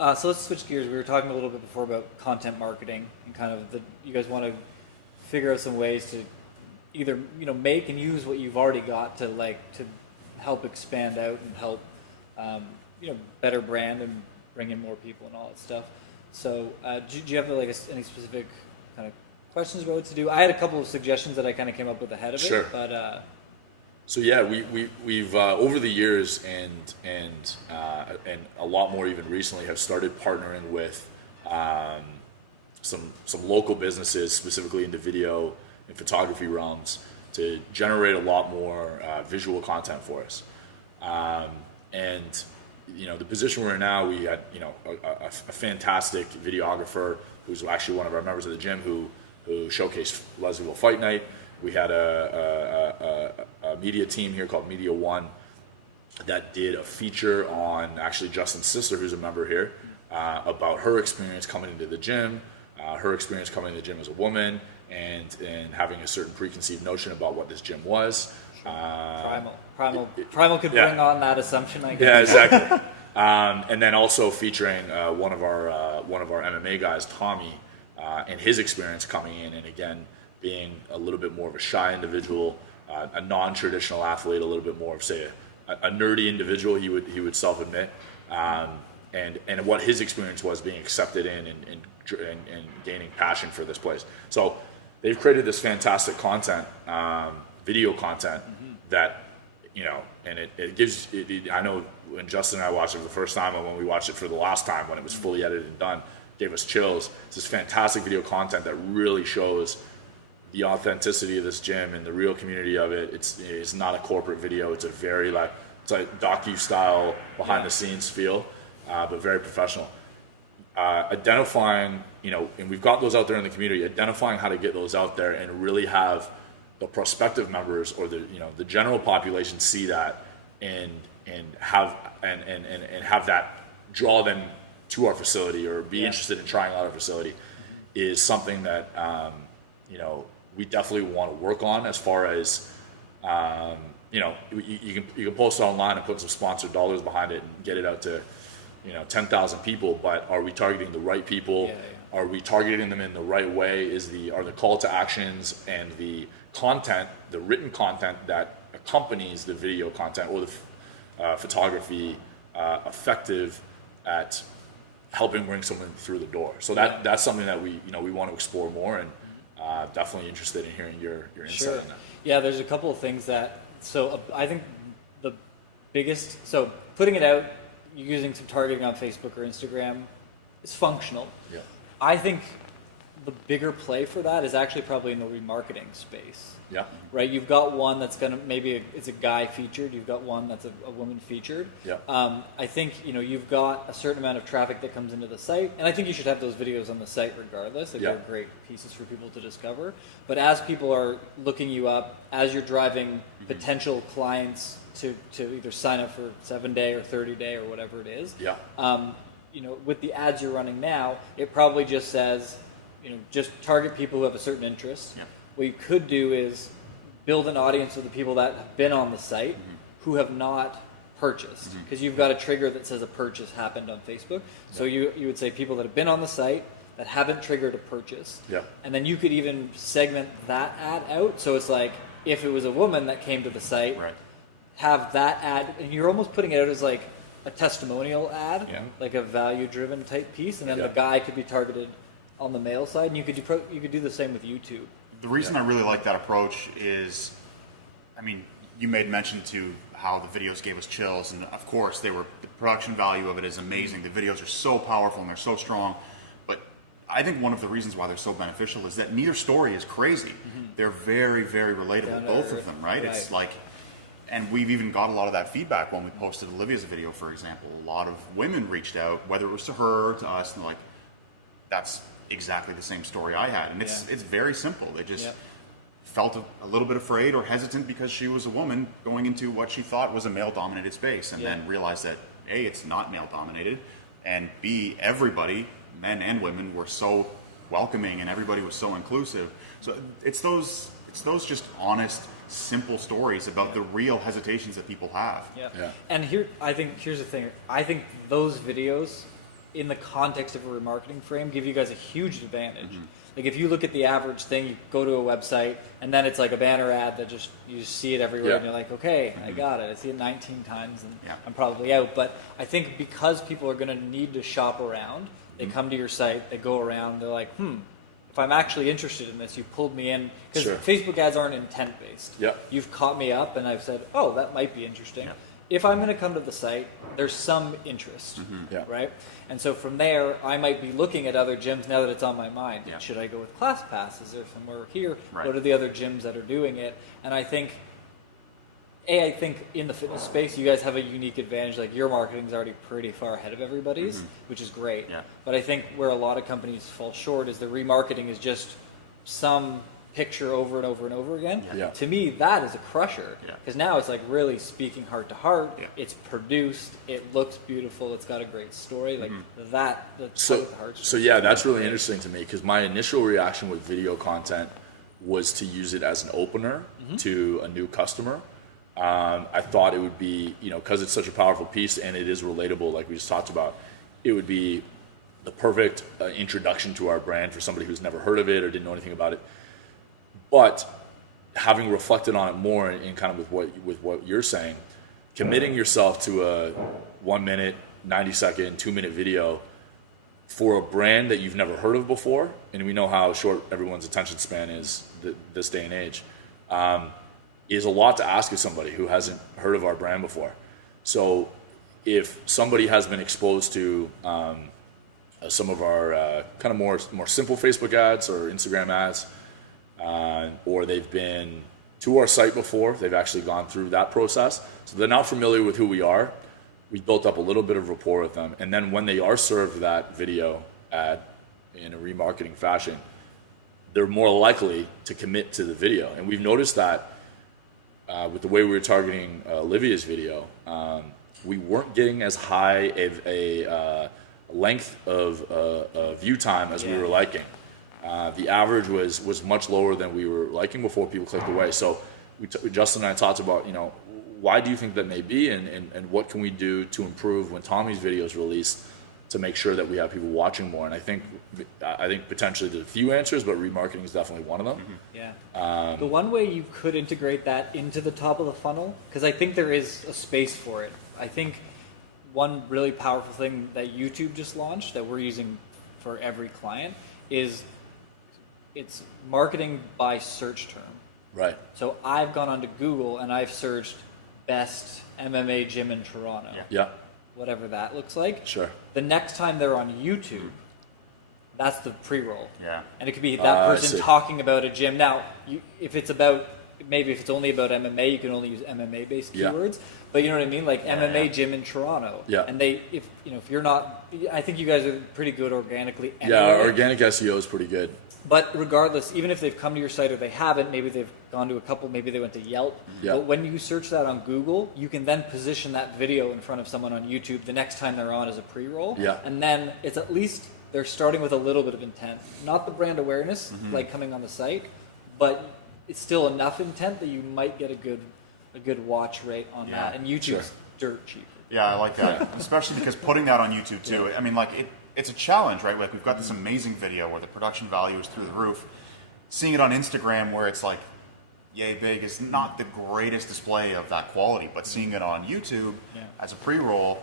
So let's switch gears. We were talking a little bit before about content marketing and kind of you guys want to figure out some ways to either make and use what you've already got to help expand out and help better brand and bring in more people and all that stuff. So do you have any specific kind of questions about what to do? I had a couple of suggestions that I kind of came up with ahead of it. Sure. But so yeah, we've over the years and a lot more even recently have started partnering with some local businesses, specifically in the video and photography realms, to generate a lot more visual content for us. And the position we're in now, we had a fantastic videographer who's actually one of our members of the gym who showcased Leslieville Fight Night. We had a media team here called Media One that did a feature on actually Justyn's sister, who's a member here, about her experience coming into the gym, her experience coming to the gym as a woman, and having a certain preconceived notion about what this gym was. Primal could bring on that assumption, I guess. Yeah, exactly. And then also featuring one of our MMA guys, Tommy, and his experience coming in, and again being a little bit more of a shy individual, a non-traditional athlete, a little bit more of, say, a nerdy individual. He would self-admit, and what his experience was being accepted in and gaining passion for this place. So they've created this fantastic content, video content that, and it gives. I know when Justyn and I watched it for the first time, and when we watched it for the last time, when it was fully edited and done, gave us chills. It's this fantastic video content that really shows the authenticity of this gym and the real community of it. It's not a corporate video. It's a very it's like docu-style behind the scenes feel, but very professional. Identifying, and we've got those out there in the community, identifying how to get those out there and really have the prospective members or the general population see that and have that draw them to our facility or be interested in trying out our facility is something that we definitely want to work on. As far as you can post it online and put some sponsored dollars behind it and get it out to 10,000 people, but are we targeting the right people? Are we targeting them in the right way? Are the call to actions and the content, the written content that accompanies the video content or the photography effective at helping bring someone through the door? So that's something that we want to explore more, and definitely interested in hearing your insight on that. Yeah, there's a couple of things I think the biggest, so putting it out, using some targeting on Facebook or Instagram is functional. Yeah. I think the bigger play for that is actually probably in the remarketing space. Yeah. Right? You've got one that's going to, it's a guy featured. You've got one that's a woman featured. Yeah. I think, you've got a certain amount of traffic that comes into the site. And I think you should have those videos on the site regardless. They're great pieces for people to discover. But as people are looking you up, as you're driving potential clients to either sign up for 7-day or 30-day or whatever it is. Yeah. With the ads you're running now, it probably just says, just target people who have a certain interest. Yeah. What you could do is build an audience of the people that have been on the site who have not purchased, because you've got a trigger that says a purchase happened on Facebook. So you would say people that have been on the site that haven't triggered a purchase. Yeah. And then you could even segment that ad out. So it's like if it was a woman that came to the site, have that ad, and you're almost putting it out as like a testimonial ad, like a value-driven type piece, and then the guy could be targeted on the male side, and you could do the same with YouTube. The reason I really like that approach is, you made mention to how the videos gave us chills, and of course the production value of it is amazing. The videos are so powerful and they're so strong, but I think one of the reasons why they're so beneficial is that neither story is crazy. They're very, very relatable, both of them, right? It's like, and we've even got a lot of that feedback when we posted Olivia's video, for example. A lot of women reached out, whether it was to her or to us, and that's exactly the same story I had. And it's very simple. They just felt a little bit afraid or hesitant because she was a woman going into what she thought was a male-dominated space, and then realized that A, it's not male-dominated, and B, everybody, men and women, were so welcoming and everybody was so inclusive. So it's those just honest, simple stories about the real hesitations that people have. And here's the thing. I think those videos in the context of a remarketing frame, give you guys a huge advantage. Like if you look at the average thing, you go to a website and then it's like a banner ad that you just see it everywhere and you're like, okay, I got it. I see it 19 times and I'm probably out. But I think because people are going to need to shop around, they come to your site, they go around, they're like, if I'm actually interested in this, you pulled me in. Because Facebook ads aren't intent-based. You've caught me up and I've said, oh, that might be interesting. If I'm going to come to the site, there's some interest, right? And so from there, I might be looking at other gyms now that it's on my mind. Should I go with ClassPass? Is there somewhere here? What are the other gyms that are doing it? And I think, I think in the fitness space, you guys have a unique advantage. Like your marketing's already pretty far ahead of everybody's, which is great. But I think where a lot of companies fall short is the remarketing is just some picture over and over and over again. To me, that is a crusher because now it's like really speaking heart to heart. It's produced, it looks beautiful, it's got a great story. Like So yeah, that's really interesting to me because my initial reaction with video content was to use it as an opener to a new customer. I thought it would be, because it's such a powerful piece and it is relatable, like we just talked about, it would be the perfect introduction to our brand for somebody who's never heard of it or didn't know anything about it. But having reflected on it more and kind of with what you're saying, committing yourself to a 1 minute, 90 second, 2 minute video for a brand that you've never heard of before, and we know how short everyone's attention span is this day and age, is a lot to ask of somebody who hasn't heard of our brand before. So if somebody has been exposed to some of our kind of more simple Facebook ads or Instagram ads, or they've been to our site before, they've actually gone through that process, so they're not familiar with who we are. We've built up a little bit of rapport with them, and then when they are served that video ad in a remarketing fashion, they're more likely to commit to the video. And we've noticed that with the way we were targeting Olivia's video, we weren't getting as high of a length of view time as we were liking. The average was much lower than we were liking before people clicked away. So Justyn and I talked about, why do you think that may be, and what can we do to improve when Tommy's video is released to make sure that we have people watching more? And I think potentially there's a few answers, but remarketing is definitely one of them. The one way you could integrate that into the top of the funnel, because I think there is a space for it. I think one really powerful thing that YouTube just launched that we're using for every client is it's marketing by search term. Right. So I've gone onto Google and I've searched best MMA gym in Toronto. Whatever that looks like. Sure. The next time they're on YouTube, that's the pre-roll. Yeah. And it could be that person talking about a gym. Now, if it's only about MMA, you can only use MMA-based keywords. But you know what I mean? Like MMA gym in Toronto. And if you're not, I think you guys are pretty good organically anyway. Yeah, our organic SEO is pretty good. But regardless, even if they've come to your site or they haven't, maybe they've gone to a couple, maybe they went to Yelp. But when you search that on Google, you can then position that video in front of someone on YouTube the next time they're on as a pre-roll. And then it's at least they're starting with a little bit of intent. Not the brand awareness, like coming on the site, but it's still enough intent that you might get a good watch rate on that. And YouTube's dirt cheap. Yeah, I like that. Especially because putting that on YouTube too, I mean, like it's a challenge, right? Like we've got this amazing video where the production value is through the roof. Seeing it on Instagram where it's like yay big is not the greatest display of that quality, but seeing it on YouTube as a pre-roll,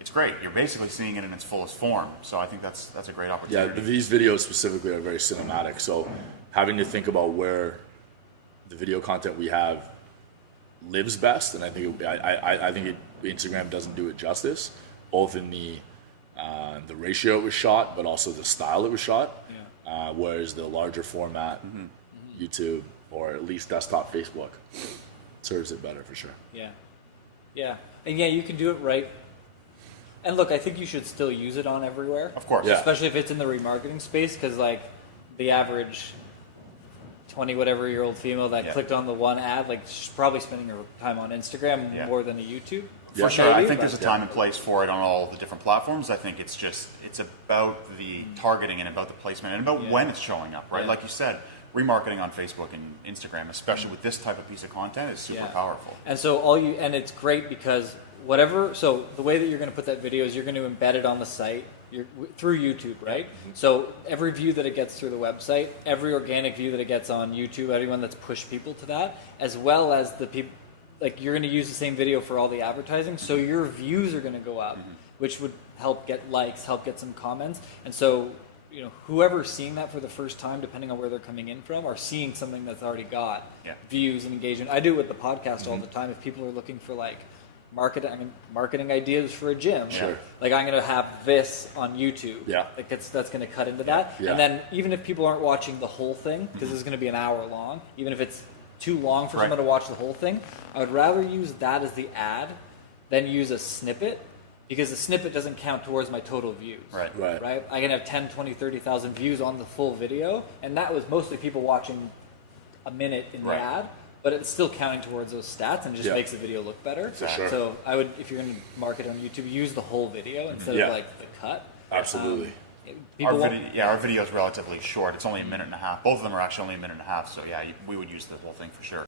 it's great. You're basically seeing it in its fullest form. So I think that's a great opportunity. Yeah, these videos specifically are very cinematic. So having to think about where the video content we have lives best, and I think Instagram doesn't do it justice, both in the ratio it was shot, but also the style it was shot. Whereas the larger format YouTube, or at least desktop Facebook, serves it better for sure. And you can do it right. And look, I think you should still use it on everywhere. Of course. Especially if it's in the remarketing space, because like the average 20-whatever-year-old female that clicked on the one ad, like she's probably spending her time on Instagram more than a YouTube. For sure. I think there's a time and place for it on all the different platforms. I think it's about the targeting and about the placement and about when it's showing up, right? Like you said, remarketing on Facebook and Instagram, especially with this type of piece of content, is super powerful. And so and it's great because so the way that you're going to put that video is you're going to embed it on the site through YouTube, right? So every view that it gets through the website, every organic view that it gets on YouTube, everyone that's pushed people to that, as well as the people, like you're going to use the same video for all the advertising, so your views are going to go up, which would help get likes, help get some comments, and so whoever's seeing that for the first time, depending on where they're coming in from, are seeing something that's already got views and engagement. I do it with the podcast all the time. If people are looking for like marketing ideas for a gym, like I'm going to have this on YouTube. That's going to cut into that. And then even if people aren't watching the whole thing, because this is going to be an hour long, even if it's too long for someone to watch the whole thing, I would rather use that as the ad than use a snippet, because the snippet doesn't count towards my total views. Right. I can have 10, 20, 30,000 views on the full video, and that was mostly people watching a minute in the ad, but it's still counting towards those stats, and it just makes the video look better. For sure. So I would, if you're going to market on YouTube, use the whole video instead of like the cut. Absolutely. Our video is relatively short. It's only a minute and a half. Both of them are actually only a minute and a half, so we would use the whole thing for sure.